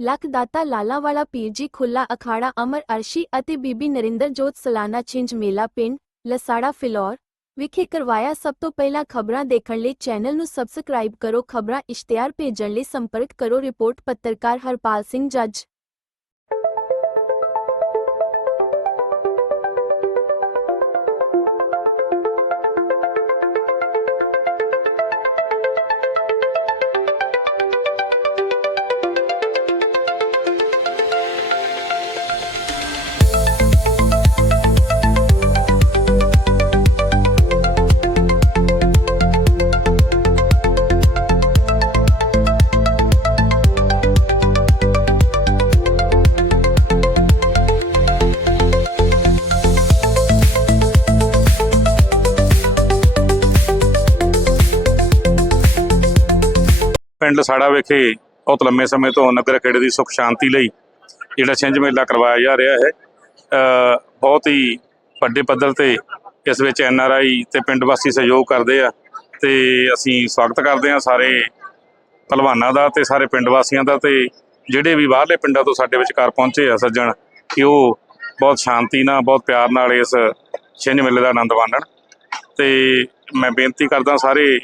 ਲਖਦਾਤਾ ਲਾਲਾਵਾਲਾ ਪੀਰ ਜੀ ਖੁੱਲਾ ਅਖਾੜਾ, ਅਮਰ ਅਰਸ਼ੀ ਅਤੇ ਬੀਬੀ ਨਰਿੰਦਰ ਜੋਤ ਸਾਲਾਨਾ ਛਿੰਝ ਮੇਲਾ ਪਿੰਡ ਲਸਾੜਾ, ਫਿਲੌਰ ਵਿਖੇ ਕਰਵਾਇਆ। ਸਭ ਤੋਂ ਪਹਿਲਾਂ ਖਬਰਾਂ ਦੇਖਣ ਲਈ ਚੈਨਲ ਨੂੰ ਸਬਸਕ੍ਰਾਈਬ ਕਰੋ। ਖਬਰਾਂ ਇਸ਼ਤਿਹਾਰ ਭੇਜਣ ਲਈ ਸੰਪਰਕ ਕਰੋ। ਰਿਪੋਰਟ ਪੱਤਰਕਾਰ ਹਰਪਾਲ ਸਿੰਘ, ਜੱਜ ਪਿੰਡ ਸਾੜਾ ਵਿਖੇ ਬਹੁਤ ਲੰਮੇ ਸਮੇਂ ਤੋਂ ਨਗਰ ਖੇੜੇ ਦੀ ਸੁਖ ਸ਼ਾਂਤੀ ਲਈ ਜਿਹੜਾ ਛਿੰਝ ਮੇਲਾ ਕਰਵਾਇਆ ਜਾ ਰਿਹਾ ਹੈ। ਬਹੁਤ ਹੀ ਵੱਡੇ ਪੱਧਰ ਤੇ ਇਸ ਵਿੱਚ ਐਨ ਆਰ ਆਈ ਤੇ ਪਿੰਡ ਵਾਸੀ ਸਹਿਯੋਗ ਕਰਦੇ ਆ ਤੇ ਅਸੀਂ ਸਵਾਗਤ ਕਰਦੇ ਆ ਸਾਰੇ ਪਹਿਲਵਾਨਾਂ ਦਾ ਤੇ ਸਾਰੇ ਪਿੰਡ ਵਾਸੀਆਂ ਦਾ ਤੇ ਜਿਹੜੇ ਵੀ ਬਾਹਰਲੇ ਪਿੰਡਾਂ ਤੋਂ ਸਾਡੇ ਵਿਚਕਾਰ ਪਹੁੰਚੇ ਆ ਸੱਜਣ, ਕਿ ਉਹ ਬਹੁਤ ਸ਼ਾਂਤੀ ਨਾਲ, ਬਹੁਤ ਪਿਆਰ ਨਾਲ ਇਸ ਛਿੰਝ ਮੇਲੇ ਦਾ ਆਨੰਦ ਮਾਣਨ। ਤੇ ਮੈਂ ਬੇਨਤੀ ਕਰਦਾ ਸਾਰੇ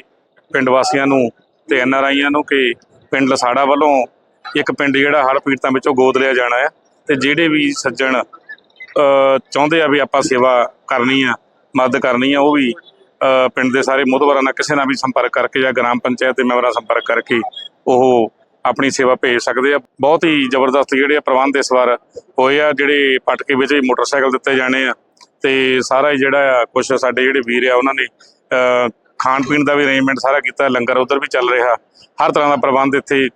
ਪਿੰਡ ਵਾਸੀਆਂ ਨੂੰ ਤੇ ਐਨ ਆਰ ਆਈਆਂ ਨੂੰ ਕਿ ਪਿੰਡ ਲਸਾੜਾ ਵੱਲੋਂ ਇੱਕ ਪਿੰਡ ਜਿਹੜਾ ਹੜ੍ਹ ਪੀੜਤਾਂ ਵਿੱਚੋਂ ਗੋਦ ਲਿਆ ਜਾਣਾ ਹੈ ਤੇ ਜਿਹੜੇ ਵੀ ਸੱਜਣ ਚਾਹੁੰਦੇ ਆ ਵੀ ਆਪਾਂ ਸੇਵਾ ਕਰਨੀ ਆ, ਮਦਦ ਕਰਨੀ ਆ, ਉਹ ਵੀ ਪਿੰਡ ਦੇ ਸਾਰੇ ਮੁੱਦਵਰਾਂ ਨਾਲ ਕਿਸੇ ਨਾਲ ਵੀ ਸੰਪਰਕ ਕਰਕੇ ਜਾਂ ਗ੍ਰਾਮ ਪੰਚਾਇਤ ਦੇ ਮੈਂਬਰਾਂ ਨਾਲ ਸੰਪਰਕ ਕਰਕੇ ਉਹ ਆਪਣੀ ਸੇਵਾ ਭੇਜ ਸਕਦੇ ਆ। ਬਹੁਤ ਹੀ ਜ਼ਬਰਦਸਤ ਜਿਹੜੇ ਆ ਪ੍ਰਬੰਧ ਇਸ ਵਾਰ ਹੋਏ ਆ, ਜਿਹੜੇ ਪਟਕੇ ਵਿੱਚ ਹੀ ਮੋਟਰਸਾਈਕਲ ਦਿੱਤੇ ਜਾਣੇ ਆ ਤੇ ਸਾਰਾ ਹੀ ਜਿਹੜਾ ਆ ਕੁਝ ਸਾਡੇ ਜਿਹੜੇ ਵੀਰ ਆ, ਉਹਨਾਂ ਨੇ ਖਾਣ ਪੀਣ ਦਾ ਵੀ ਅਰੇਂਜਮੈਂਟ ਸਾਰਾ ਕੀਤਾ, ਲੰਗਰ ਉਧਰ ਵੀ ਚੱਲ ਰਿਹਾ। ਹਰ ਤਰ੍ਹਾਂ ਦਾ ਪ੍ਰਬੰਧ ਇੱਥੇ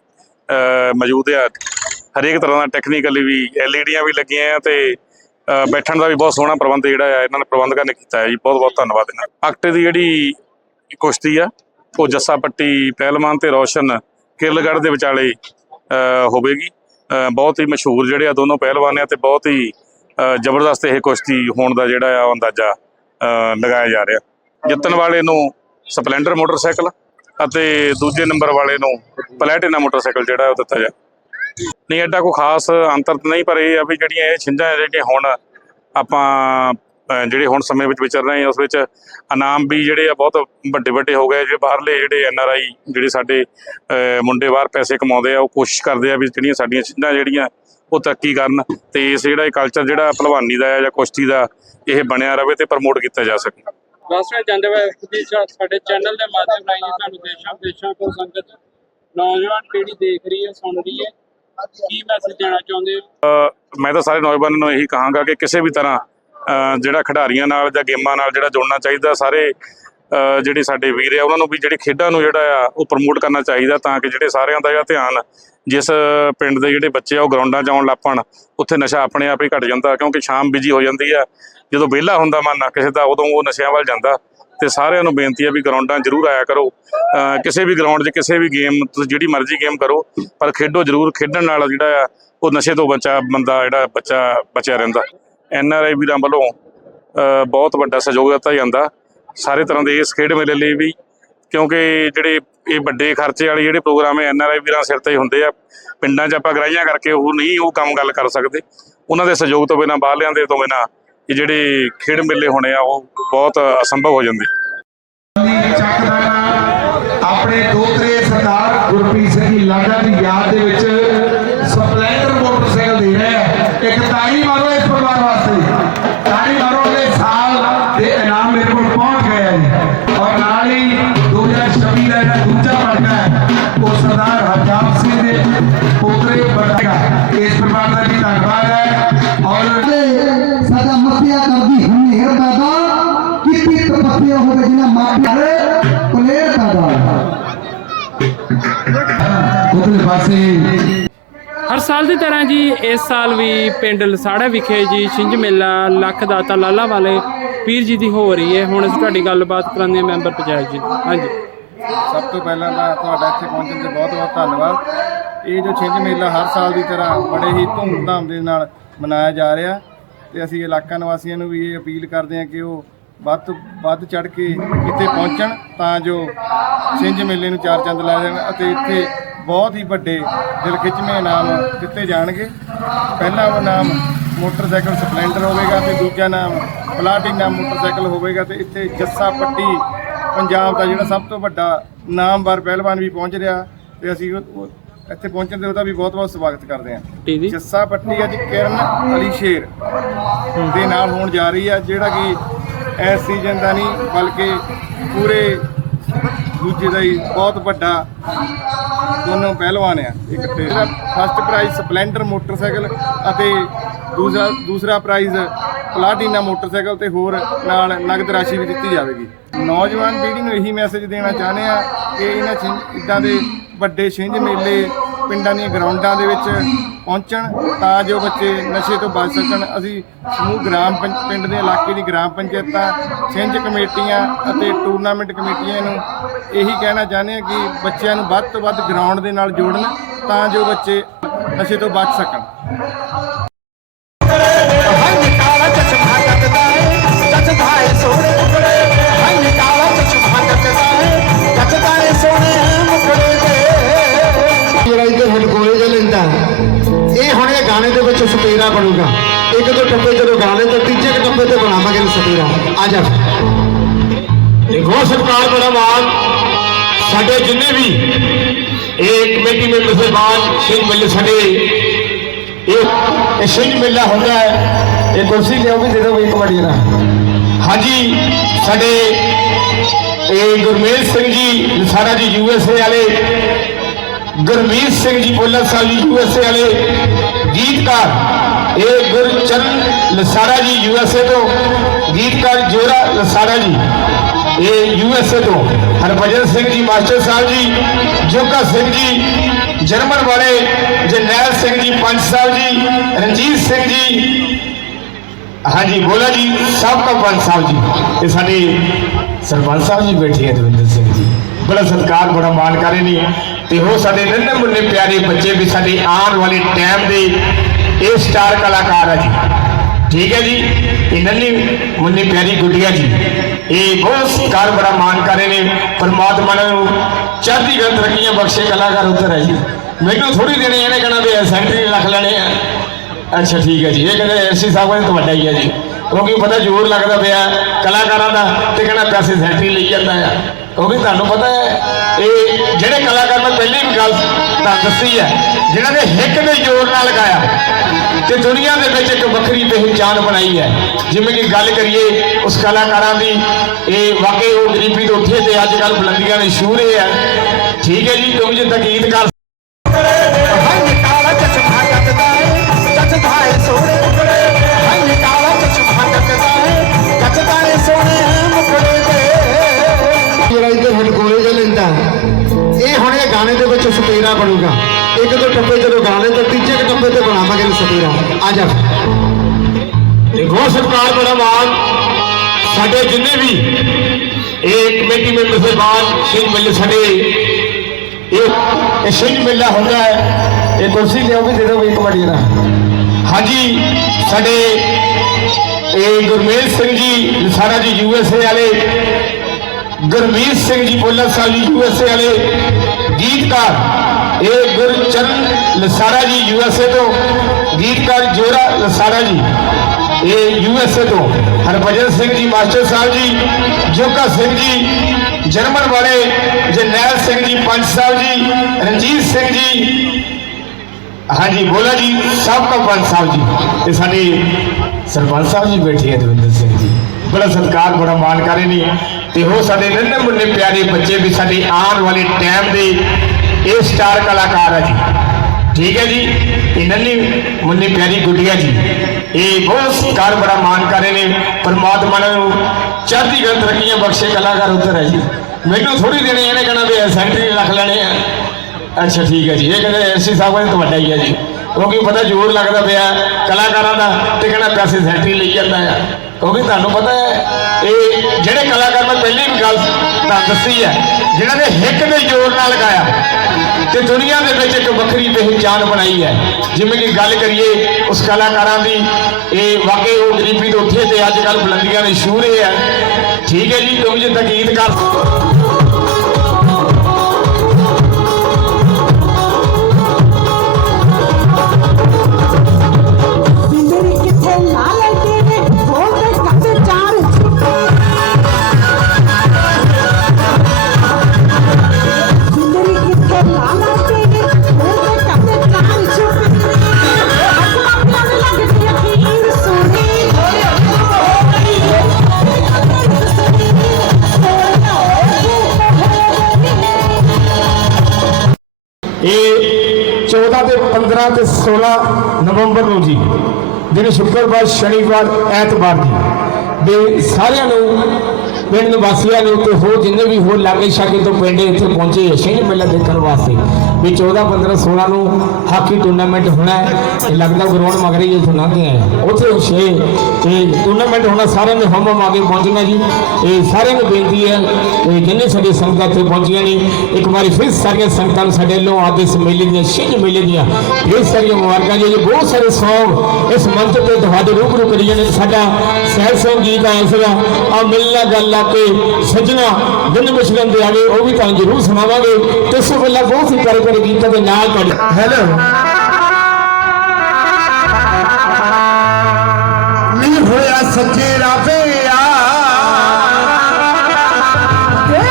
ਮੌਜੂਦ ਆ। ਹਰੇਕ ਤਰ੍ਹਾਂ ਦਾ ਟੈਕਨੀਕਲੀ ਵੀ ਐਲਈਡੀਆਂ ਵੀ ਲੱਗੀਆਂ ਆ ਤੇ ਬੈਠਣ ਦਾ ਵੀ ਬਹੁਤ ਸੋਹਣਾ ਪ੍ਰਬੰਧ ਜਿਹੜਾ ਆ, ਇਹਨਾਂ ਨੇ ਪ੍ਰਬੰਧਕਾਂ ਨੇ ਕੀਤਾ ਹੈ ਜੀ। ਬਹੁਤ ਬਹੁਤ ਧੰਨਵਾਦ ਇਹਨਾਂ ਅਕਟੇ ਦੀ ਜਿਹੜੀ ਕੁਸ਼ਤੀ ਆ, ਉਹ ਜੱਸਾ ਪੱਟੀ, ਪਹਿਲਵਾਨ ਤੇ ਰੌਸ਼ਨ ਕਿਰਲਗੜ੍ਹ ਦੇ ਵਿਚਾਲੇ ਹੋਵੇਗੀ। ਬਹੁਤ ਹੀ ਮਸ਼ਹੂਰ ਜਿਹੜੇ ਆ ਦੋਨੋਂ ਪਹਿਲਵਾਨ ਆ ਤੇ ਬਹੁਤ ਹੀ ਜ਼ਬਰਦਸਤ ਇਹ ਕੁਸ਼ਤੀ ਹੋਣ ਦਾ ਜਿਹੜਾ ਆ ਉਹ ਅੰਦਾਜ਼ਾ ਲਗਾਇਆ ਜਾ ਰਿਹਾ। ਜਿੱਤਣ ਵਾਲੇ ਨੂੰ ਸਪਲੈਂਡਰ ਮੋਟਰਸਾਈਕਲ ਅਤੇ ਦੂਜੇ ਨੰਬਰ ਵਾਲੇ ਨੂੰ ਪਲੈਟੀਨਾ ਮੋਟਰਸਾਈਕਲ ਜਿਹੜਾ ਉਹ ਦਿੱਤਾ ਜਾ ਨਹੀਂ, ਐਡਾ ਕੋਈ ਖਾਸ ਅੰਤਰ ਤਾਂ ਨਹੀਂ, ਪਰ ਇਹ ਆ ਵੀ ਜਿਹੜੀਆਂ ਇਹ ਛਿੰਝਾਂ ਜਿਹੜੀਆਂ ਹੁਣ ਆਪਾਂ ਜਿਹੜੇ ਹੁਣ ਸਮੇਂ ਵਿੱਚ ਵਿਚਰ ਰਹੇ ਹਾਂ, ਉਸ ਵਿੱਚ ਇਨਾਮ ਵੀ ਜਿਹੜੇ ਆ ਬਹੁਤ ਵੱਡੇ ਵੱਡੇ ਹੋ ਗਏ ਜਿਹੜੇ ਬਾਹਰਲੇ ਜਿਹੜੇ ਐਨ ਆਰ ਆਈ ਜਿਹੜੇ ਸਾਡੇ ਮੁੰਡੇ ਬਾਹਰ ਪੈਸੇ ਕਮਾਉਂਦੇ ਆ, ਉਹ ਕੋਸ਼ਿਸ਼ ਕਰਦੇ ਆ ਵੀ ਜਿਹੜੀਆਂ ਸਾਡੀਆਂ ਛਿੰਝਾਂ ਜਿਹੜੀਆਂ, ਉਹ ਤਰੱਕੀ ਕਰਨ ਤੇ ਇਸ ਜਿਹੜਾ ਇਹ ਕਲਚਰ ਜਿਹੜਾ ਭਲਵਾਨੀ ਦਾ ਜਾਂ ਕੁਸ਼ਤੀ ਦਾ ਇਹ ਬਣਿਆ ਰਵੇ ਤੇ ਪ੍ਰਮੋਟ ਕੀਤਾ ਜਾ ਸਕੇ। ਰਾਸ਼ਟਰੀ ਜੰਡ ਜੀ ਸਾਡੇ ਚੈਨਲ ਦੇ ਮਾਧਿਅਮ ਰਾਹੀਂ ਤੁਹਾਨੂੰ ਦੇਸ਼ਾਂ ਵਿਦੇਸ਼ਾਂ ਤੋਂ ਸੰਗਤ ਨੌਜਵਾਨ ਪੀੜ੍ਹੀ ਦੇਖ ਰਹੀ ਹੈ ਸੁਣ ਰਹੀ ਹੈ। ਕੀ ਮੈਸੇਜ ਦੇਣਾ ਚਾਹੁੰਦੇ ਹੋ? ਮੈਂ ਤਾਂ ਸਾਰੇ ਨੌਜਵਾਨਾਂ ਨੂੰ ਇਹੀ ਕਹਾਂਗਾ ਕਿ ਕਿਸੇ ਵੀ ਤਰ੍ਹਾਂ ਅ, ਜਿਹੜਾ ਖਿਡਾਰੀਆਂ ਨਾਲ ਜਾਂ ਗੇਮਾਂ ਨਾਲ ਜਿਹੜਾ ਜੁੜਨਾ ਚਾਹੀਦਾ ਸਾਰੇ ਜਿਹੜੇ ਸਾਡੇ ਵੀਰ ਆ, ਉਹਨਾਂ ਨੂੰ ਵੀ ਜਿਹੜੇ ਖੇਡਾਂ ਨੂੰ ਜਿਹੜਾ ਆ, ਉਹ ਪ੍ਰਮੋਟ ਕਰਨਾ ਚਾਹੀਦਾ ਤਾਂ ਕਿ ਜਿਹੜੇ ਸਾਰਿਆਂ ਦਾ ਜਿਹੜਾ ਧਿਆਨ ਜਿਸ ਪਿੰਡ ਦੇ ਜਿਹੜੇ ਬੱਚੇ ਆ, ਉਹ ਗਰਾਊਂਡਾਂ 'ਚ ਆਉਣ ਲੱਪਣ ਉੱਥੇ ਨਸ਼ਾ ਆਪਣੇ ਆਪ ਹੀ ਘਟ ਜਾਂਦਾ ਕਿਉਂਕਿ ਸ਼ਾਮ ਬਿਜ਼ੀ ਹੋ ਜਾਂਦੀ ਆ। ਜਦੋਂ ਵਿਹਲਾ ਹੁੰਦਾ ਮਨ, ਕਿਸੇ ਦਾ ਉਦੋਂ ਉਹ ਨਸ਼ਿਆਂ ਵੱਲ ਜਾਂਦਾ। ਤੇ ਸਾਰਿਆਂ ਨੂੰ ਬੇਨਤੀ ਹੈ ਵੀ ਗਰਾਊਂਡਾਂ ਜ਼ਰੂਰ ਆਇਆ ਕਰੋ। ਕਿਸੇ ਵੀ ਗਰਾਊਂਡ 'ਚ ਕਿਸੇ ਵੀ ਗੇਮ ਤੁਸੀਂ ਜਿਹੜੀ ਮਰਜ਼ੀ ਗੇਮ ਕਰੋ, ਪਰ ਖੇਡੋ ਜ਼ਰੂਰ, ਖੇਡਣ ਨਾਲ ਜਿਹੜਾ ਆ, ਉਹ ਨਸ਼ੇ ਤੋਂ ਬਚਾ ਬੰਦਾ ਜਿਹੜਾ ਬੱਚਾ ਬਚਿਆ ਰਹਿੰਦਾ। ਐਨ ਆਰ ਆਈ ਵੀਰਾਂ ਵੱਲੋਂ ਬਹੁਤ ਵੱਡਾ ਸਹਿਯੋਗ ਦਿੱਤਾ ਜਾਂਦਾ। ਸਾਰੇ ਤਰ੍ਹਾਂ ਦੇ ਇਸ ਖੇਡ ਮੇਲੇ ਲਈ ਵੀ, ਕਿਉਂਕਿ ਜਿਹੜੇ ਇਹ ਵੱਡੇ ਖਰਚੇ ਵਾਲੇ ਜਿਹੜੇ ਪ੍ਰੋਗਰਾਮ ਹੈ ਐਨ ਵੀਰਾਂ ਸਿਰ ਤੇ ਹੁੰਦੇ ਆ। ਪਿੰਡਾਂ 'ਚ ਆਪਾਂ ਗਰਾਈਆਂ ਕਰਕੇ ਉਹ ਨਹੀਂ ਉਹ ਕੰਮ ਗੱਲ ਕਰ ਸਕਦੇ। ਉਹਨਾਂ ਦੇ ਸਹਿਯੋਗ ਤੋਂ ਬਿਨਾਂ, ਬਾਹਰਲਿਆਂ ਦੇ ਤੋਂ ਬਿਨਾਂ ਇਹ ਜਿਹੜੇ ਖੇਡ ਮੇਲੇ ਹੋਣੇ ਆ, ਉਹ ਬਹੁਤ ਅਸੰਭਵ ਹੋ ਜਾਂਦੇ। ਆਪਣੇ ਦੋਤਰੇ ਸਰਦਾਰ ਗੁਰਪ੍ਰੀਤ ਸਿੰਘ ਲਾਡਾ ਦੀ ਯਾਦ ਦੇ ਵਿੱਚ ਉਤਲੇ ਪਾਸੇ। ਹਰ ਸਾਲ ਦੀ ਤਰ੍ਹਾਂ ਜੀ ਇਸ ਸਾਲ ਵੀ ਪਿੰਡ ਲਸਾੜਾ ਵਿਖੇ ਜੀ ਛਿੰਝ ਮੇਲਾ ਲੱਖ ਦਾਤਾ ਲਾਲਾ ਵਾਲੇ ਪੀਰ ਜੀ ਦੀ ਹੋ ਰਹੀ ਹੈ। ਹੁਣ ਅਸੀਂ ਤੁਹਾਡੀ ਗੱਲਬਾਤ ਕਰਾਂਦੇ ਹਾਂ ਮੈਂਬਰ ਪੰਚਾਇਤ ਜੀ। ਹਾਂਜੀ। ਸਭ ਤੋਂ ਪਹਿਲਾਂ ਤਾਂ ਤੁਹਾਡਾ ਇੱਥੇ ਪਹੁੰਚਣ ਤੇ ਬਹੁਤ-ਬਹੁਤ ਧੰਨਵਾਦ। ਇਹ ਜੋ ਛਿੰਝ ਮੇਲਾ ਹਰ ਸਾਲ ਦੀ ਤਰ੍ਹਾਂ ਬੜੇ ਹੀ ਧੂਮਧਾਮ ਦੇ ਨਾਲ ਮਨਾਇਆ ਜਾ ਰਿਹਾ ਤੇ ਅਸੀਂ ਇਲਾਕਾ ਨਿਵਾਸੀਆਂ ਨੂੰ ਵੀ ਇਹ ਅਪੀਲ ਕਰਦੇ ਹਾਂ ਕਿ ਉਹ ਵੱਧ ਵੱਧ ਚੜ ਕੇ ਇੱਥੇ ਪਹੁੰਚਣ ਤਾਂ ਜੋ ਛਿੰਝ ਮੇਲੇ ਨੂੰ ਚਾਰ ਚੰਦ ਲਾ ਦੇਣ ਅਤੇ ਇੱਥੇ ਬਹੁਤ ਹੀ ਵੱਡੇ ਦਿਲ ਖਿੱਚਵੇਂ ਇਨਾਮ ਦਿੱਤੇ ਜਾਣਗੇ। ਪਹਿਲਾ ਉਹ ਨਾਮ ਮੋਟਰਸਾਈਕਲ ਸਪਲੈਂਡਰ ਹੋਵੇਗਾ ਤੇ ਦੂਜਾ ਨਾਮ ਪਲਾਟੀਨਾ ਮੋਟਰਸਾਈਕਲ ਹੋਵੇਗਾ ਤੇ ਇੱਥੇ ਜੱਸਾ ਪੱਟੀ ਪੰਜਾਬ ਦਾ ਜਿਹੜਾ ਸਭ ਤੋਂ ਵੱਡਾ ਨਾਮਵਰ ਪਹਿਲਵਾਨ ਵੀ ਪਹੁੰਚ ਰਿਹਾ ਤੇ ਅਸੀਂ ਇੱਥੇ ਪਹੁੰਚਣ ਤੇ ਉਹਦਾ ਵੀ ਬਹੁਤ ਬਹੁਤ ਸਵਾਗਤ ਕਰਦੇ ਹਾਂ। ਜੱਸਾ ਪੱਟੀ ਅੱਜ ਕਿਰਨ ਅਲੀ ਸ਼ੇਰ ਦੇ ਨਾਲ ਹੋਣ ਜਾ ਰਹੀ ਹੈ ਜਿਹੜਾ ਕਿ ਇਸ ਸੀਜ਼ਨ ਦਾ ਨਹੀਂ ਬਲਕਿ ਪੂਰੇ ਦੂਜੇ ਦਾ ਹੀ ਬਹੁਤ ਵੱਡਾ ਦੋਨੋਂ ਪਹਿਲਵਾਨ ਆ। ਇਕੱਠੇ ਫਸਟ ਪ੍ਰਾਈਜ਼ ਸਪਲੈਂਡਰ ਮੋਟਰਸਾਈਕਲ ਅਤੇ ਦੂਸਰਾ ਦੂਸਰਾ ਪ੍ਰਾਈਜ਼ ਪਲਾਟੀਨਾ ਮੋਟਰਸਾਈਕਲ ਤੇ ਹੋਰ ਨਾਲ ਨਗਦ ਰਾਸ਼ੀ ਵੀ ਦਿੱਤੀ ਜਾਵੇਗੀ। ਨੌਜਵਾਨ ਪੀੜ੍ਹੀ ਨੂੰ ਇਹੀ ਮੈਸੇਜ ਦੇਣਾ ਚਾਹੁੰਦੇ ਆ ਕਿ ਇਹਨਾਂ ਛਿੰਝ ਇਦਾਂ ਦੇ ਵੱਡੇ ਛਿੰਝ ਮੇਲੇ ਪਿੰਡਾਂ ਦੀਆਂ ਗਰਾਊਂਡਾਂ ਦੇ ਵਿੱਚ ਪਹੁੰਚਣ ਤਾਂ ਜੋ ਬੱਚੇ ਨਸ਼ੇ ਤੋਂ ਬਚ ਸਕਣ। ਅਸੀਂ ਸਮੂਹ ਗ੍ਰਾਮ ਪੰਚ- ਪਿੰਡ ਦੇ ਇਲਾਕੇ ਦੀ ਗ੍ਰਾਮ ਪੰਚਾਇਤਾਂ ਛਿੰਝ ਕਮੇਟੀਆਂ ਅਤੇ ਟੂਰਨਾਮੈਂਟ ਕਮੇਟੀਆਂ ਨੂੰ ਇਹੀ ਕਹਿਣਾ ਚਾਹੁੰਦੇ ਹਾਂ ਕਿ ਬੱਚਿਆਂ ਨੂੰ ਵੱਧ ਤੋਂ ਵੱਧ ਗਰਾਊਂਡ ਦੇ ਨਾਲ ਜੋੜਨ ਤਾਂ ਜੋ ਬੱਚੇ ਨਸ਼ੇ ਤੋਂ ਬਚ ਸਕਣ। ਵਿੱਚ ਸਪੇਰਾ ਬਣੂਗਾ। ਇੱਕ ਦੋ ਟੱਪੇ ਜਦੋਂ ਗਾਣੇ ਤੇ ਤੀਜੇ ਕੁ ਟੱਪੇ ਤੇ ਬਣਾਵਾਂਗੇ ਸਪੇਰਾ ਆ ਜਾ। ਦੇਖੋ ਸਰਕਾਰ ਬੜਾ ਸਾਡੇ ਜਿੰਨੇ ਵੀ ਇਹ ਕਮੇਟੀ ਮੈਂਬਰ ਸਾਹਿਬਾਨ, ਸਿੰਘ ਮਿਲ ਸਾਡੇ। ਇਹ ਸਿੰਘ ਮੇਲਾ ਹੁੰਦਾ ਹੈ, ਇਹ ਕੁਰਸੀ ਲਿਆਓ ਵੀ ਦੇ ਦਿਓ ਇੱਕ ਵਾਰੀ ਜਰਾ। ਹਾਂਜੀ, ਸਾਡੇ ਇਹ ਗੁਰਮੇਲ ਸਿੰਘ ਜੀ ਸਾਰਾ ਜੀ, ਯੂ ਐਸ ਏ ਵਾਲੇ। Gurmeet Singh ji Bhullar Sahib ji, U S A ਵਾਲੇ। ਗੀਤਕਾਰ ਇਹ ਗੁਰਚਰਨ ਲਸਾਰਾ ਜੀ ਯੂ ਐਸ ਏ ਤੋਂ, ਗੀਤਕਾਰ ਜੋਰਾ ਲਸਾਰਾ ਜੀ, ਇਹ ਯੂ ਐਸ ਏ ਤੋਂ, ਹਰਭਜਨ ਸਿੰਘ ਜੀ, ਮਾਸਟਰ ਸਾਹਿਬ ਜੀ, ਜੋਗਾ ਸਿੰਘ ਜੀ, ਜਰਮਨ ਵਾਲੇ ਜਰਨੈਲ ਸਿੰਘ ਜੀ ਪੰਚ ਸਾਹਿਬ ਜੀ, ਰਣਜੀਤ ਸਿੰਘ ਜੀ। ਹਾਂਜੀ, ਬੋਲਾ ਜੀ ਸਾਬਕਾ ਪੰਜ ਸਾਹਿਬ ਜੀ। ਇਹ ਸਾਡੇ ਸਰਪੰਚ ਸਾਹਿਬ ਜੀ ਬੈਠੇ ਆ, ਦਵਿੰਦਰ ਸਿੰਘ ਜੀ। ਬੜਾ ਸਤਿਕਾਰ, ਬੜਾ ਮਾਣ ਕਰੇ ਨੇ। ਤੇ ਉਹ ਸਾਡੇ ਨੰਨੇ ਮੁੰਨੇ ਪਿਆਰੇ ਬੱਚੇ ਵੀ ਸਾਡੇ ਆਉਣ ਵਾਲੇ ਟਾਈਮ ਦੇ ਇਹ ਸਟਾਰ ਕਲਾਕਾਰ ਆ ਜੀ। ਠੀਕ ਹੈ ਜੀ? ਇਹ ਨੰਨੀ ਮੁੰਨੀ ਪਿਆਰੀ ਗੁੱਡੀਆਂ ਜੀ। ਇਹ ਬਹੁਤ ਸਤਿਕਾਰ, ਬੜਾ ਮਾਣ ਕਰ ਰਹੇ ਨੇ। ਪਰਮਾਤਮਾ ਨੂੰ ਚੜ੍ਹਦੀ ਕਲਾ ਤਰੱਕੀਆਂ ਬਖਸ਼ੇ ਕਲਾਕਾਰ ਉੱਧਰ ਹੈ ਜੀ। ਮੈਨੂੰ ਥੋੜੀ ਦੇਣੇ ਇਹਨੇ ਕਹਿਣਾ ਵੀ ਸੈਂਟਰੀ ਰੱਖ ਲੈਣੇ ਆ। ਅੱਛਾ, ਠੀਕ ਹੈ ਜੀ। ਇਹ ਕਹਿੰਦੇ ਐਸੀ ਸਾਹਿਬ ਕਹਿੰਦੇ ਤੁਹਾਡਾ ਹੀ ਹੈ ਜੀ। ਕਿਉਂਕਿ ਪਤਾ ਜ਼ੋਰ ਲੱਗਦਾ ਪਿਆ ਕਲਾਕਾਰਾਂ ਦਾ ਤੇ ਕਹਿੰਦਾ ਪੈਸੇ ਸੈਂਟਰੀ ਲਈ ਜਾਂਦਾ ਆ। ਕਿਉਂਕਿ ਤੁਹਾਨੂੰ ਪਤਾ ਹੈ, ਇਹ ਜਿਹੜੇ ਕਲਾਕਾਰ ਮੈਂ ਪਹਿਲੀ ਵੀ ਗੱਲ ਤਾਂ ਦੱਸੀ ਹੈ, ਜਿਨ੍ਹਾਂ ਨੇ ਹਿੱਕ ਦੇ ਜ਼ੋਰ ਨਾਲ ਲਗਾਇਆ ਤੇ ਦੁਨੀਆ ਦੇ ਵਿੱਚ ਇੱਕ ਵੱਖਰੀ ਪਹਿਚਾਨ ਬਣਾਈ ਹੈ। ਜਿਵੇਂ ਕਿ ਗੱਲ ਕਰੀਏ, ਉਸ ਕਲਾਕਾਰਾਂ ਦੀ, ਇਹ ਵਾਕਈ ਉਹ ਗਰੀਬੀ ਤੋਂ ਉੱਠੇ ਤੇ ਅੱਜ ਕੱਲ ਬੁਲੰਦੀਆਂ ਦੇ ਸ਼ੂਰੇ ਹੈ ਠੀਕ ਹੈ ਜੀ, ਕਿਉਂਕਿ ਜਿੱਦਾਂ ਗੀਤਕਾਰ ਤੇ ਆ ਜਾ। ਦੇਖੋ ਸਰਕਾਰ ਬੜਾ ਮਾਨ। ਸਾਡੇ ਜਿੰਨੇ ਵੀ ਇਹ ਕਮੇਟੀ ਮੈਂਬਰ ਸਾਹਿਬਾਨ ਸਿੰਘ ਮਿਲ ਸਾਡੇ ਇਹ ਇਹ ਸਿੰਘ ਮੇਲਾ ਹੁੰਦਾ ਹੈ, ਇਹ ਕੁਰਸੀ ਲਿਆਓ ਵੀ ਦੇ ਦਿਓ ਇੱਕ ਵਾਰੀ ਜਰਾ ਹਾਂਜੀ, ਸਾਡੇ ਇਹ ਗੁਰਮੇਲ ਸਿੰਘ ਜੀ, ਲਸਾਰਾ ਜੀ ਯੂ ਐਸ ਏ ਵਾਲੇ, Gurmeet Singh ji Bhullar Sahib ji U S A ਵਾਲੇ ਗੀਤਕਾਰ। ਇਹ ਗੁਰਚਰਨ ਲਸਾਰਾ ਜੀ ਯੂ ਐਸ ਏ ਤੋਂ, ਗੀਤਕਾਰ ਜੋਰਾ ਲਸਾਰਾ ਜੀ। ਇਹ ਯੂ ਐਸ ਏ ਤੋਂ, ਹਰਭਜਨ ਸਿੰਘ ਜੀ, ਮਾਸਟਰ ਸਾਹਿਬ ਜੀ, ਜੋਗਾ ਸਿੰਘ ਜੀ, ਜਰਮਨ ਵਾਲੇ ਜਰਨੈਲ ਸਿੰਘ ਜੀ ਪੰਚ ਸਾਹਿਬ ਜੀ, ਰਣਜੀਤ ਸਿੰਘ ਜੀ। ਹਾਂਜੀ, ਬੋਲਾ ਜੀ ਸਾਬਕਾ ਪੰਚ ਸਾਹਿਬ ਜੀ। ਤੇ ਸਾਡੇ ਸਰਪੰਚ ਸਾਹਿਬ ਜੀ ਬੈਠੇ ਆ, ਦਵਿੰਦਰ ਸਿੰਘ ਜੀ। ਬੜਾ ਸਤਿਕਾਰ, ਬੜਾ ਮਾਣ ਕਰ ਰਹੇ ਨੇ। ਤੇ ਉਹ ਸਾਡੇ ਨੰਨੇ ਮੁੰਨੇ ਪਿਆਰੇ ਬੱਚੇ ਵੀ ਸਾਡੇ ਆਉਣ ਵਾਲੇ ਟਾਈਮ ਦੇ ਇਹ ਸਟਾਰ ਕਲਾਕਾਰ ਹੈ ਜੀ। ਠੀਕ ਹੈ ਜੀ। ਇਹ ਨੰਨੀ ਮੁੰਨੀ ਪਿਆਰੀ ਗੁੱਡੀਆ ਜੀ। ਇਹ ਬਹੁਤ ਸਤਿਕਾਰ, ਬੜਾ ਮਾਣ ਕਰ ਰਹੇ ਨੇ। ਪਰਮਾਤਮਾ ਨੂੰ ਚੜ੍ਹਦੀ ਗੱਲ ਤਰੱਕੀਆਂ ਬਖਸ਼ੇ ਕਲਾਕਾਰ ਉੱਧਰ ਹੈ ਜੀ। ਮੈਨੂੰ ਥੋੜੀ ਦੇਣੇ ਇਹਨੇ ਕਹਿਣਾ ਵੀ ਸੈਂਟਰੀ ਰੱਖ ਲੈਣੇ ਆ। ਅੱਛਾ, ਠੀਕ ਹੈ ਜੀ। ਇਹ ਕਹਿੰਦੇ ਐਸੀ ਸਾਹਿਬ ਕਹਿੰਦੇ ਤੁਹਾਡਾ ਹੀ ਹੈ ਜੀ। ਕਿਉਂਕਿ ਪਤਾ ਜ਼ੋਰ ਲੱਗਦਾ ਪਿਆ ਕਲਾਕਾਰਾਂ ਦਾ ਤੇ ਕਹਿੰਦਾ ਪੈਸੇ ਸੈਂਟਰੀ ਲਈ ਜਾਂਦਾ ਆ। ਕਿਉਂਕਿ ਤੁਹਾਨੂੰ ਪਤਾ ਹੈ, ਇਹ ਜਿਹੜੇ ਕਲਾਕਾਰ, ਮੈਂ ਪਹਿਲੀ ਵੀ ਗੱਲ ਤਾਂ ਦੱਸੀ ਹੈ ਜਿਹਨਾਂ ਨੇ ਹਿੱਕ ਦੇ ਜ਼ੋਰ ਨਾਲ ਲਗਾਇਆ ਤੇ ਦੁਨੀਆ ਦੇ ਵਿੱਚ ਇੱਕ ਵੱਖਰੀ ਪਹਿਚਾਨ ਬਣਾਈ ਹੈ। ਜਿਵੇਂ ਕਿ ਗੱਲ ਕਰੀਏ ਉਸ ਕਲਾਕਾਰਾਂ ਦੀ, ਇਹ ਵਾਕਈ ਉਹ ਗਰੀਬੀ ਤੋਂ ਉੱਥੇ ਤੇ ਅੱਜ ਕੱਲ ਬੁਲੰਦੀਆਂ ਦੇ ਸ਼ੂਰ ਇਹ ਹੈ। ਠੀਕ ਹੈ ਜੀ ਤੁਮ ਜੇ ਤਕੀਦ ਕਰ। 15 ਤੇ 16 ਨਵੰਬਰ ਨੂੰ ਜੀ ਦਿਨ ਸ਼ੁੱਕਰਵਾਰ ਸ਼ਨੀਵਾਰ ਐਤਵਾਰ ਦੀ ਦੇ ਸਾਰਿਆਂ ਨੂੰ ਪਿੰਡ ਨਿਵਾਸੀਆਂ ਨੂੰ ਤੇ ਹੋਰ ਜਿੰਨੇ ਵੀ ਹੋਰ ਲਾਗੇ ਛਾਗੇ ਤੋਂ ਪਿੰਡ ਇੱਥੇ ਪਹੁੰਚੇ ਛਿੰਝ ਮੇਲਾ ਦੇਖਣ ਵਾਸਤੇ। ਵੀ 14 15 16 ਨੂੰ ਹਾਕੀ ਟੂਰਨਾਮੈਂਟ ਹੋਣਾ ਹੈ ਇਹ ਲੱਗਦਾ ਗਰਾਊਂਡ ਮਗਰ ਹੀ ਇੱਥੋਂ ਲੰਘ ਗਏ ਆ ਉੱਥੇ ਛੇ ਇਹ ਟੂਰਨਾਮੈਂਟ ਹੋਣਾ ਸਾਰਿਆਂ ਨੇ ਹਮ ਹਮ ਆਗੇ ਪਹੁੰਚਣਾ ਜੀ। ਇਹ ਸਾਰਿਆਂ ਨੂੰ ਬੇਨਤੀ ਹੈ ਕਿ ਜਿੰਨੇ ਸਾਡੇ ਸੰਗਤਾਂ ਇੱਥੇ ਪਹੁੰਚੀਆਂ ਨੇ, ਇੱਕ ਵਾਰੀ ਫਿਰ ਸਾਰੀਆਂ ਸੰਗਤਾਂ ਨੂੰ ਸਾਡੇ ਵੱਲੋਂ ਆਦੇ ਇਸ ਮੇਲੇ ਦੀਆਂ ਛਿੰਝ ਮੇਲੇ ਦੀਆਂ ਇਹ ਸਾਰੀਆਂ ਮੁਬਾਰਕਾਂ ਜੀ। ਬਹੁਤ ਸਾਰੇ ਸੌਂਗ ਇਸ ਮੰਚ ਤੇ ਤੁਹਾਡੇ ਰੂਬਰੂ ਕਰੀ ਜਾਣੇ ਸਾਡਾ ਸਹਿਜ ਸੰਗੀਤ ਆਇਆ ਸੀਗਾ ਆ ਮਿਲਣਾ ਗੱਲ ਲਾ ਕੇ ਸੱਜਣਾ ਦਿਨ ਮੁਸ਼ਕਲ ਦੇ ਆਵੇ ਉਹ ਵੀ ਤੁਹਾਨੂੰ ਜ਼ਰੂਰ ਸੁਣਾਵਾਂਗੇ ਤੇ ਇਸ ਤੋਂ ਪਹਿਲਾਂ ਬਹੁਤ ਹੀ ਪਿਆਰੇ ਪਿਆਰੇ ਗੀਤਾਂ ਦੇ ਨਾਲ ਤੁਹਾਡੀ। ਹੈਲੋ ਨਹੀਂ ਹੋਇਆ ਸੱਚੇ ਰਾਵੇ ਤੇ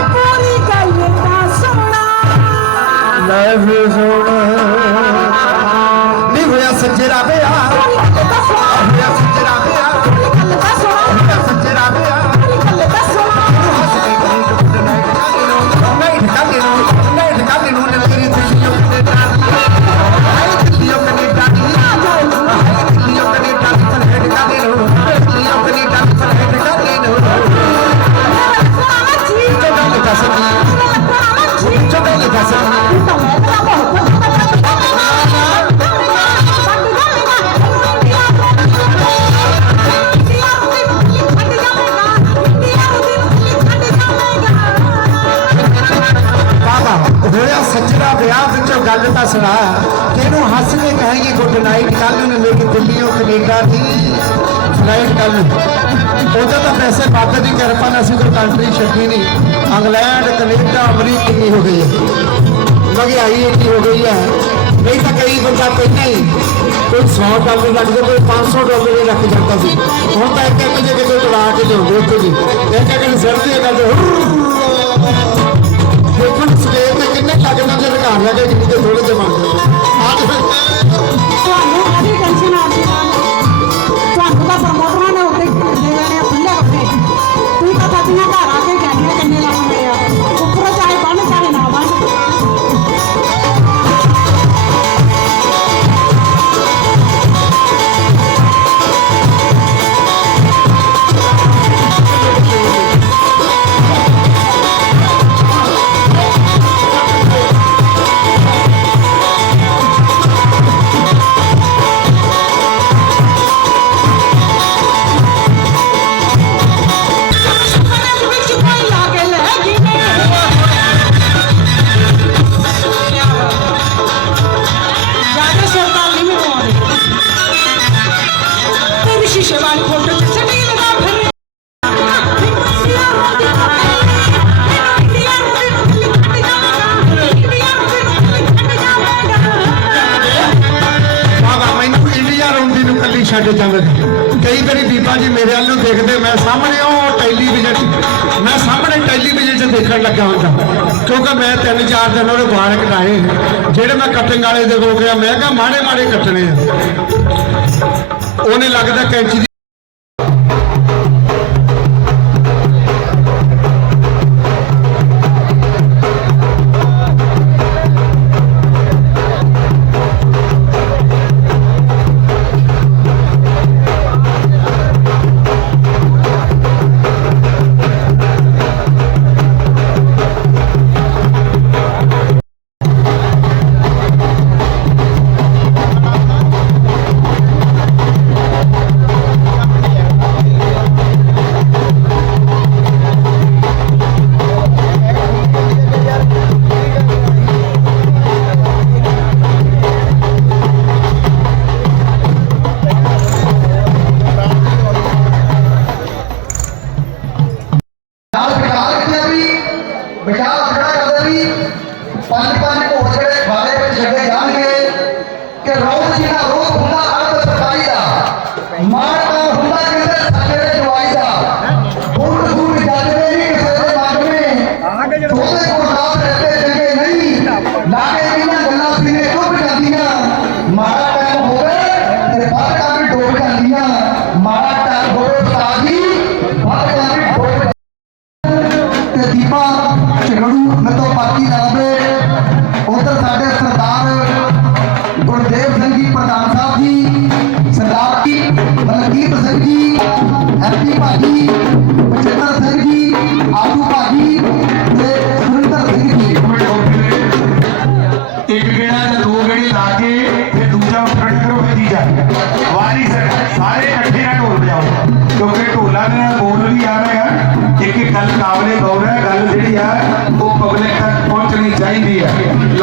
ਤਾਂ ਸੋਣਾ ਨਹੀਂ ਹੋਇਆ ਸੱਚੇ ਰਾਵੇ ਆ। ਗੱਲ ਤਾਂ ਸੁਣਾ। ਕਿਹਨੂੰ ਹੱਸ ਕੇ ਕਹਾਂਗੇ ਗੁੱਡ ਨਾਈਟ ਕੱਲ ਨੂੰ ਮੇਰੀ ਦਿੱਲੀੋਂ ਕੈਨੇਡਾ ਦੀ ਉਹਦਾ ਤਾਂ ਪੈਸੇ ਵੱਧ ਦੀ ਕਿਰਪਾ ਨਾਲ ਅਸੀਂ ਕੋਈ ਕੰਟਰੀ ਛੱਡੀ ਨਹੀਂ ਇੰਗਲੈਂਡ, ਕੈਨੇਡਾ, ਅਮਰੀਕਾ ਕੀ ਹੋ ਗਈ ਹੈ ਮਹਿੰਗਾਈ ਇੰਨੀ ਹੋ ਗਈ ਹੈ। ਨਹੀਂ ਤਾਂ ਕਈ ਬੰਦਾ ਪਹਿਲਾਂ ਹੀ, ਕੋਈ 100 ਡਾਲਰ ਲੱਗਦੇ ਕੋਈ 500 ਡਾਲਰ ਹੀ ਰੱਖ ਜਾਂਦਾ ਸੀ। ਹੁਣ ਤਾਂ ਇੱਕ ਇੱਕ ਜੇ ਤੇ ਉਡਾ ਕੇ ਲਿਆਉਂਦੇ ਉੱਥੇ ਜੀ ਇੱਕ ਇੱਕ ਸਰਦੀ ਹੈ ਕਰਦੇ ਲੱਗਦਾ ਜੇ ਘਰ ਲੱਗੇ ਮੈਂ ਦੇ ਕੋਲ ਗਿਆ ਮੈਂ ਕਿਹਾ ਮਾੜੇ ਮਾੜੇ ਕੱਟਣੇ ਆ। ਉਹਨੇ ਲੱਗਦਾ ਕੈਂਚੀ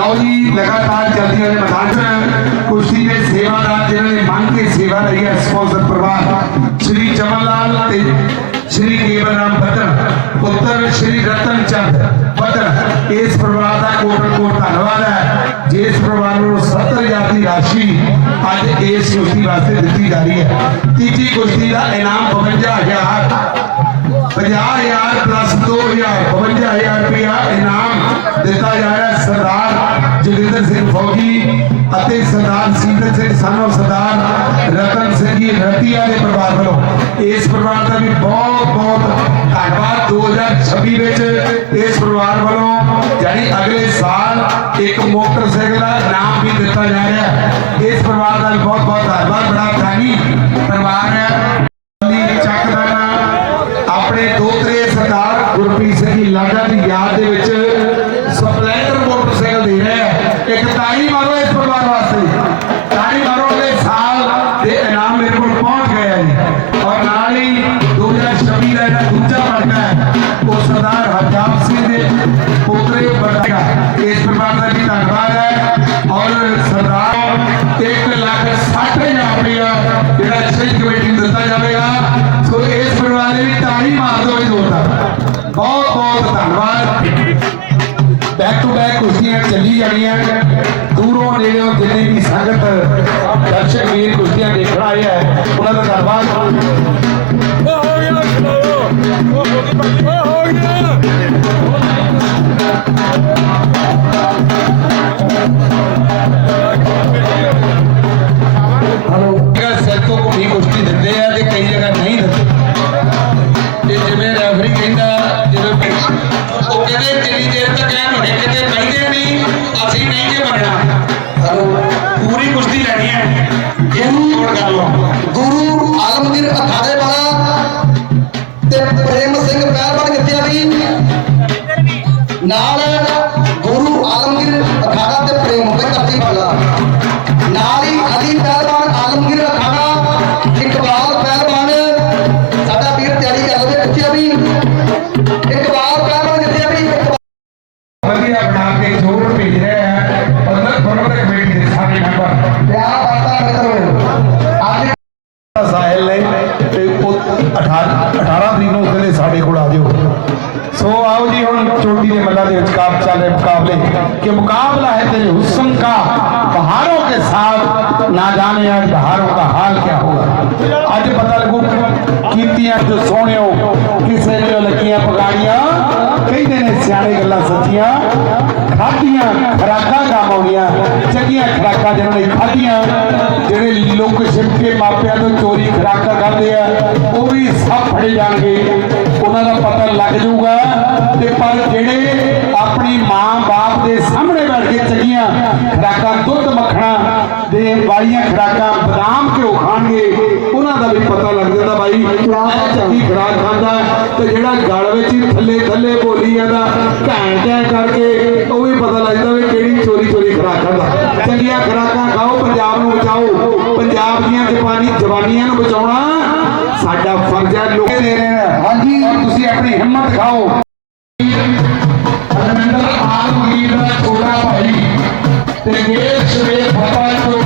ਹੈ ਲਓ ਜੀ ਲਗਾਤਾਰ ਚੱਲਦੀ ਹੋਈ ਮੈਦਾਨ 'ਚ ਕੁਸ਼ਤੀ ਦੇ ਸੇਵਾਦਾਰ ਜਿਨ੍ਹਾਂ ਨੇ ਮੰਗ ਕੇ ਸੇਵਾ ਲਈ ਹੈ ਸਪਾਂਸਰ ਪਰਿਵਾਰ ਸ਼੍ਰੀ ਚਮਨ ਲਾਲ ਤੇ ਸ਼੍ਰੀ ਕੇਵਲ ਰਾਮ ਬੱਤਰ ਪੁੱਤਰ ਸ਼੍ਰੀ ਰਤਨ ਚੰਦ ਬੱਤਰ ਇਸ ਪਰਿਵਾਰ ਦਾ ਕੋਟ ਕੋਟ ਧੰਨਵਾਦ ਹੈ ਜਿਸ ਪਰਿਵਾਰ ਨੂੰ 70000 ਦੀ ਰਾਸ਼ੀ ਅੱਜ ਇਸ ਕੁਸ਼ਤੀ ਵਾਸਤੇ ਦਿੱਤੀ ਜਾ ਰਹੀ ਹੈ ਤੀਜੀ ਕੁਸ਼ਤੀ ਦਾ ਇਨਾਮ 52000 50000 ਪਲੱਸ 2000 52000 ਰੁਪਇਆ ਇਨਾਮ ਦਿੱਤਾ ਜਾ ਰਿਹਾ ਹੈ ਸਰਦਾਰ ਜੋਗਿੰਦਰ ਸਿੰਘ ਫੌਜੀ ਅਤੇ ਸਰਦਾਰ ਸੀਤਲ ਸਿੰਘ ਸਾਨੂੰ ਸਰਦਾਰ ਰਤਨ ਸਿੰਘ ਜੀ ਰਤੀਆ ਦੇ ਪਰਿਵਾਰ ਵੱਲੋਂ ਇਸ ਪਰਿਵਾਰ ਦਾ ਵੀ ਬਹੁਤ ਬਹੁਤ ਧੰਨਵਾਦ। 2026 ਵਿੱਚ ਇਸ ਪਰਿਵਾਰ ਵੱਲੋਂ ਜਾਨੀ ਅਗਲੇ ਸਾਲ ਇੱਕ ਮੋਟਰਸਾਈਕਲ ਦਾ ਇਨਾਮ ਵੀ ਦਿੱਤਾ ਜਾ ਰਿਹਾ ਹੈ। ਇਸ ਪਰਿਵਾਰ ਦਾ ਵੀ ਬਹੁਤ ਬਹੁਤ ਧੰਨਵਾਦ। ਬੜਾ ਧਾਨੀ ਪਰਿਵਾਰ ਹੈ। ਦੇ ਵਿਚਕਾਰ ਚੱਲ ਰਹੇ ਮੁਕਾਬਲੇ ਕਿ ਮੁਕਾਬਲਾ है तेरे हुस्न का पहाड़ों के साथ ना जाने आज बहारों का हाल क्या होगा ਅੱਜ ਪਤਾ ਲੱਗੂ ਕੀਤੀਆਂ ਜੋ ਸੋਹਣਿਓ ਕਿਸੇ ਵੇਲੇ ਲੱਗੀਆਂ ਪਗਾੜੀਆਂ ਕਹਿੰਦੇ ਨੇ ਸਿਆਣੇ ਗੱਲਾਂ ਸੱਚੀਆਂ ਖਾਧੀਆਂ ਖਰਾਕਾਂ ਕੰਮ ਆਉਂਦੀਆਂ ਚੰਗੀਆਂ ਖਰਾਕਾਂ ਜਿਹਨਾਂ ਨੇ ਖਾਧੀਆਂ ਜਿਹੜੇ ਲੋਕ ਛਿਪ ਕੇ ਮਾਪਿਆਂ ਤੋਂ ਚੋਰੀ ਖਰਾਕਾਂ ਕਰਦੇ ਆ ਉਹ ਵੀ ਸਭ ਫੜੇ ਜਾਣਗੇ ਉਹਨਾਂ ਦਾ ਪਤਾ ਲੱਗ ਜਾਊਗਾ ਤੇ ਪਰ ਜਿਹੜੇ ਆਪਣੀ ਮਾਂ ਬਾਪ ਦੇ ਸਾਹਮਣੇ ਬੈਠ ਕੇ ਚੰਗੀਆਂ ਖਰਾਕਾਂ, ਦੁੱਧ ਮੱਖਣਾ ਦੇ ਵਾਲੀਆਂ ਖਰਾਕਾਂ ਬਦਾਮ ਘਿਓ ਖਾਣਗੇ, ਉਹਨਾਂ ਦਾ ਵੀ ਪਤਾ ਲੱਗ ਜਾਂਦਾ ਬਾਈ ਇਹ ਖਰਾਕ ਖਾਂਦਾ ਤੇ ਜਿਹੜਾ ਗਲ ਵਿੱਚ ਹੀ ਥੱਲੇ ਥੱਲੇ ਬੋਲੀ ਜਾਂਦਾ ਘੈਂ ਘੈਂ ਕਰਕੇ ਉਹ ਵੀ ਪਤਾ ਲੱਗਦਾ ਵੀ ਕਿਹੜੀ ਚੋਰੀ ਚੋਰੀ ਖਰਾਕ ਖਾਂਦਾ। ਚੰਗੀਆਂ ਖਰਾਕਾਂ ਖਾਓ, ਪੰਜਾਬ ਨੂੰ ਬਚਾਓ। ਪੰਜਾਬ ਦੀਆਂ ਜਵਾਨੀ ਜਵਾਨੀਆਂ ਨੂੰ ਬਚਾਉਣਾ ਸਾਡਾ ਫਰਜ਼ ਹੈ। ਲੋਕ ਦੇ ਹਾਂਜੀ, ਤੁਸੀਂ ਆਪਣੀ ਹਿੰਮਤ ਖਾਓ। ਤੇ ਗੇਟ